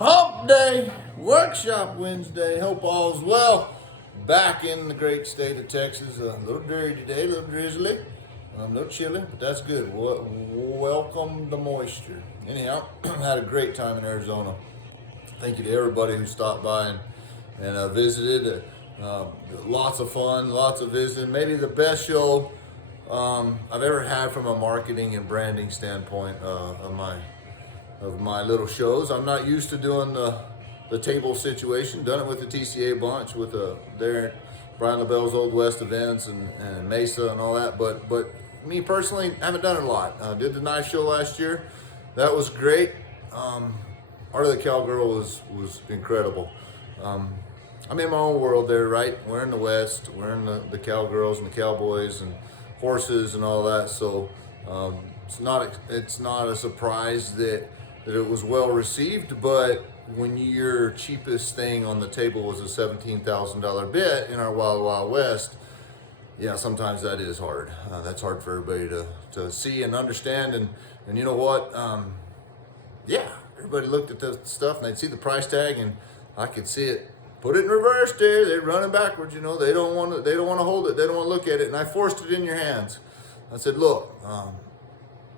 Hump Day, Workshop Wednesday. Hope all's well. Back in the great state of Texas. A little dreary today, a little drizzly, a little chilly, but that's good. Welcome the moisture. Anyhow, had a great time in Arizona. Thank you to everybody who stopped by and visited. Lots of fun, lots of visiting. Maybe the best show I've ever had from a marketing and branding standpoint of my little shows. I'm not used to doing the table situation. Done it with the TCA bunch, with there Brian LaBelle's Old West events and Mesa and all that. But me personally, haven't done it a lot. Did the knife show last year. That was great. Art of the Cowgirl was incredible. I'm in my own world there, right? We're in the West. We're in the cowgirls and the cowboys and horses and all that. So it's not a surprise that it was well received. But when your cheapest thing on the table was a $17,000 bit in our Wild Wild West, yeah, sometimes that is hard. That's hard for everybody to see and understand. And you know what? Yeah, everybody looked at the stuff and they'd see the price tag, and I could see it. Put it in reverse there. They're running backwards. You know, they don't want to hold it. They don't want to look at it. And I forced it in your hands. I said, look,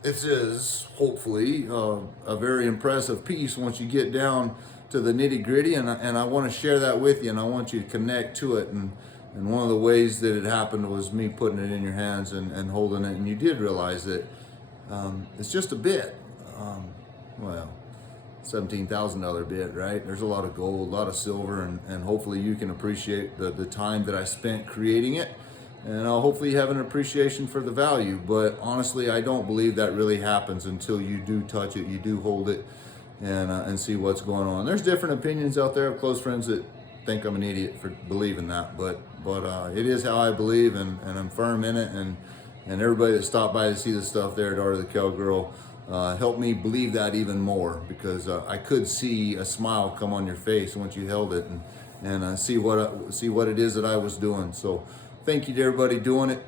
this is hopefully a very impressive piece once you get down to the nitty gritty. And I want to share that with you, and I want you to connect to it. And one of the ways that it happened was me putting it in your hands and holding it. And you did realize that it's just a bit. $17,000 bit, right? There's a lot of gold, a lot of silver, and hopefully you can appreciate the time that I spent creating it, and hopefully you have an appreciation for the value. But honestly, I don't believe that really happens until you do touch it, you do hold it, and see what's going on. There's different opinions out there. I have close friends that think I'm an idiot for believing that, but it is how I believe, and I'm firm in it, and everybody that stopped by to see the stuff there at Art of the Cowgirl helped me believe that even more, because I could see a smile come on your face once you held it and see what it is that I was doing. So thank you to everybody doing it,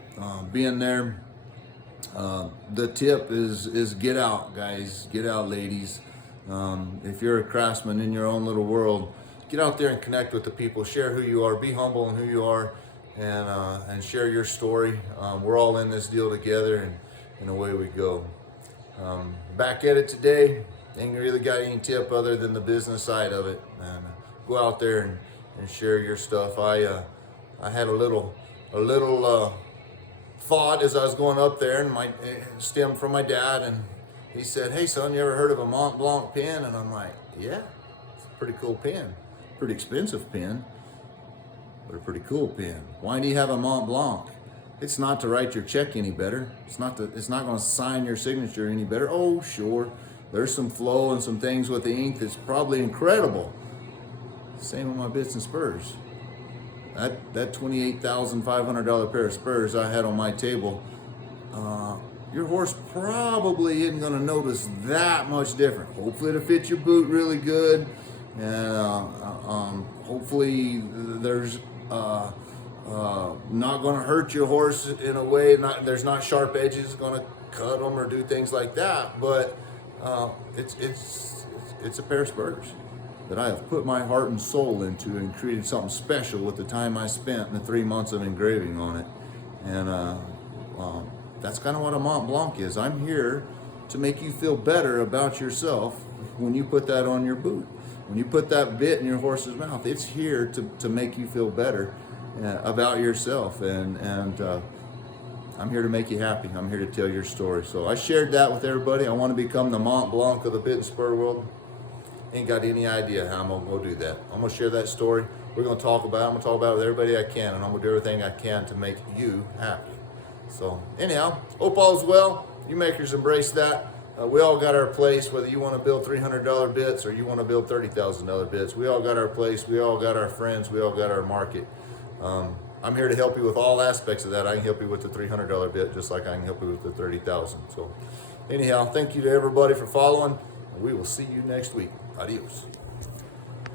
being there. The tip is get out, guys. Get out, ladies. If you're a craftsman in your own little world, get out there and connect with the people. Share who you are. Be humble in who you are, and share your story. We're all in this deal together, and away we go. Back at it today. Ain't really got any tip other than the business side of it. And go out there and share your stuff. I had a little thought as I was going up there, and my stem from my dad, and he said, "Hey son, you ever heard of a Mont Blanc pen?" And I'm like, "Yeah, it's a pretty cool pen. Pretty expensive pen, but a pretty cool pen. Why do you have a Mont Blanc?" It's not to write your check any better. It's not going to sign your signature any better. Oh, sure, there's some flow and some things with the ink that's probably incredible. Same with my bits and spurs. That $28,500 pair of spurs I had on my table, your horse probably isn't going to notice that much different. Hopefully it'll fit your boot really good, and hopefully there's not going to hurt your horse in a way. There's not sharp edges going to cut them or do things like that. But it's a pair of spurs that I have put my heart and soul into, and created something special with the time I spent and the 3 months of engraving on it. And that's kind of what a Mont Blanc is. I'm here to make you feel better about yourself when you put that on your boot. When you put that bit in your horse's mouth, it's here to make you feel better about yourself, and I'm here to make you happy. I'm here to tell your story. So I shared that with everybody. I want to become the Mont Blanc of the bit and spur world. Ain't got any idea how I'm gonna go do that. I'm gonna share that story. We're gonna talk about it. I'm gonna talk about it with everybody I can, and I'm gonna do everything I can to make you happy. So anyhow, hope all's well. You makers embrace that. We all got our place, whether you want to build $300 bits or you want to build $30,000 bits. We all got our place. We all got our friends. We all got our market. I'm here to help you with all aspects of that. I can help you with the $300 bit just like I can help you with the 30,000. So anyhow, thank you to everybody for following. We will see you next week. Adios.